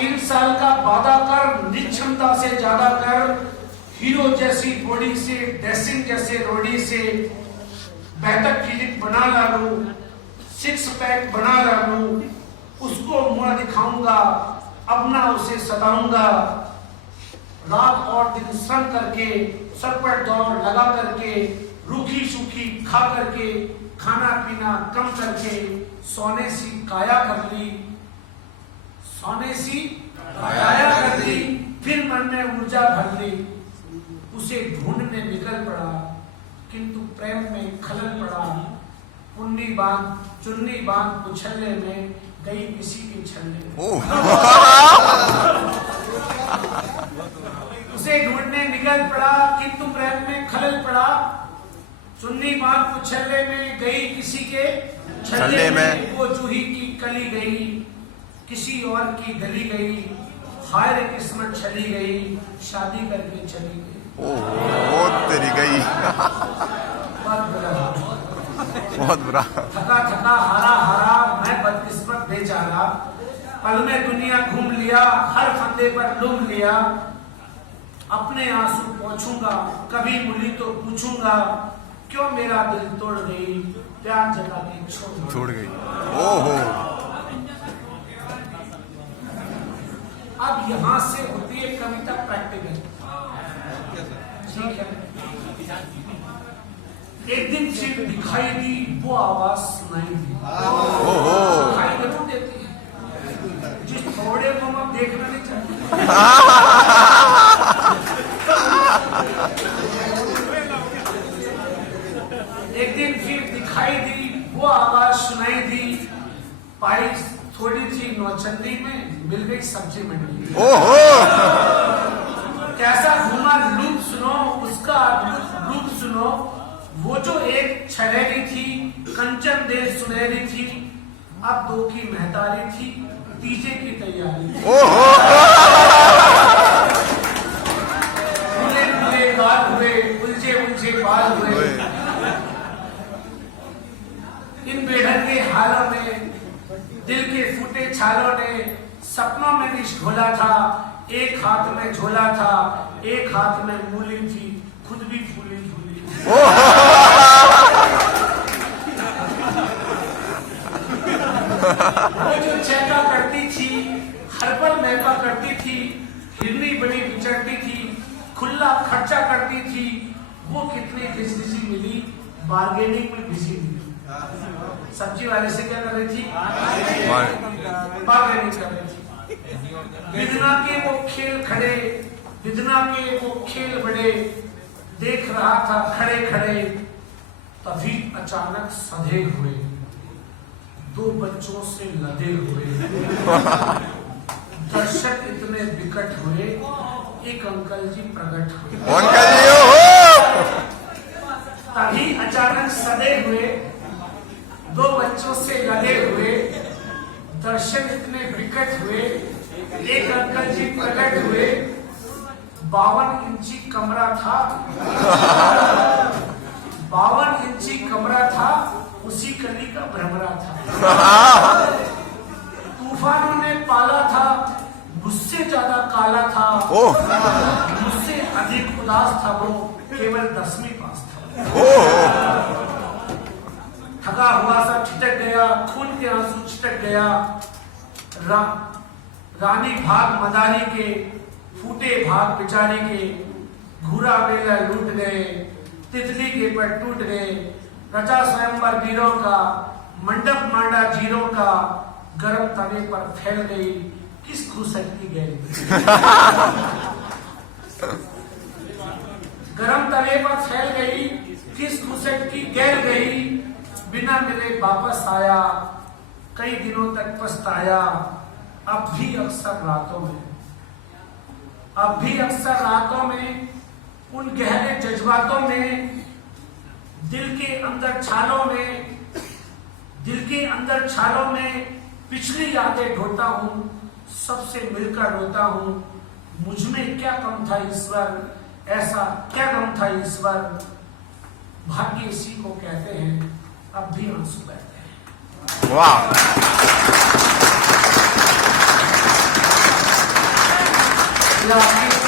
3 साल का वादा कर, निक्षमता से ज्यादा कर, हीरो जैसी बॉडी से, ड्रेसिंग जैसे रोडी से बेहतर फिजिक बना डालू, 6 पैक बना डालू, उसको मुंह दिखाऊंगा, अपना उसे सताऊंगा, रात और दिन श्रम करके, सर पर दौड़ लगा करके, रूखी सूखी खा करके, खाना पीना कम करके, सोने सी काया कर ली, सोने सी काया कर ली, फिर मन में ऊर्जा भर ली, उसे ढूंढने निकल पड़ा, किंतु प्रेम में खलल पड़ा, चुन्नी बांध उछलने में गई किसी के छलने। उसे ढूंढने निकल पड़ा, किंतु प्रेम में खलल पड़ा, चुन्नी बांध उछलने में गई किसी के छलने में। वो जूही की कली गई, किसी और की गली गई, हाय रे किस्मत चली गई, शादी करके चली गई। बहुत तेरी गई। बहुत बुरा। थका थका हारा हारा, मैं बदकिस्मत बेचारा, पल में दुनिया घूम लिया, हर फंदे पर लूम लिया, अपने आंसू पोंछूंगा, कभी मिली तो पूछूंगा, क्यों मेरा दिल तोड़ गई, प्यार जगा के छोड़ गई। ओहो। अब यहाँ से होती है कविता प्रैक्टिकल, ठीक है। एक दिन फिर दिखाई दी वो आवाज सुनाई दी, दिखाई जरूर देती है, जिस थोड़े को हम देखना नहीं चाहते। एक दिन फिर दिखाई दी वो आवाज सुनाई दी, पाई थोड़ी सी नौचंदी में, मिल गई सब्जी मंडी। कैसा घूमा लूप सुनो, उसका अद्भुत रूप सुनो, वो जो एक छलेरी थी, कंचन देर सुनहरी थी, अब 2 की महतारी थी, तीजे की तैयारी थी। खुले खुले गाल हुए, उलझे उलझे बाल हुए, इन बेढंगे के हालों में, दिल के फूटे छालों ने सपनों में विष घोला था, एक हाथ में झोला था, एक हाथ में मूली थी, खुद भी फूली फूली। वो जो चेका करती थी, हर पल महका करती थी, हिरनी बड़ी बिचड़ती थी, खुला खर्चा करती थी, वो कितनी बिजी मिली, बार्गेनिंग में बिजी मिली। सब्जी वाले से क्या कर रही थी, बार्गेनिंग कर रही थी। विधना के वो खेल खड़े, विधना के वो खेल बड़े, देख रहा था खड़े खड़े, तभी अचानक सधे हुए, 2 बच्चों से लदे हुए, दर्शक इतने विकट हुए, एक अंकल जी प्रकट हुए। अंकल जी हो। तभी अचानक सधे हुए, 2 बच्चों से लदे हुए, दर्शक इतने विकट हुए, एक अंकल जी प्रकट हुए, 52 इंची कमरा था, 52 इंची कमरा था, उसी कली का भ्रमरा था। तूफानों ने पाला था, मुझसे ज्यादा काला था, मुझसे अधिक उदास था, वो केवल 10वीं पास था। थका हुआ सा छिटक गया, खून के आंसू छिटक गया, रानी भाग मदारी के, फूटे भाग बेचारे के, घूरा मेला लूट गए, तितली के पर टूट गए, रचा स्वयंवर वीरों का, मंडप मांडा जीरों का, गरम तवे पर फैल गई, किस खुशक की गई। गरम तवे पर फैल गई, किस खुशक की गैर गई, बिना मिले वापस आया, कई दिनों तक पछताया, अब भी अक्सर रातों में, उन गहरे जज्बातों में, दिल के अंदर छालों में पिछली यादें ढोता हूँ, सबसे मिलकर रोता हूँ, मुझ में क्या कम था ईश्वर, ऐसा क्या कम था ईश्वर, भाग्य इसी को कहते हैं, अब भी आंसू बहते हैं। वाह। मेरा आपकी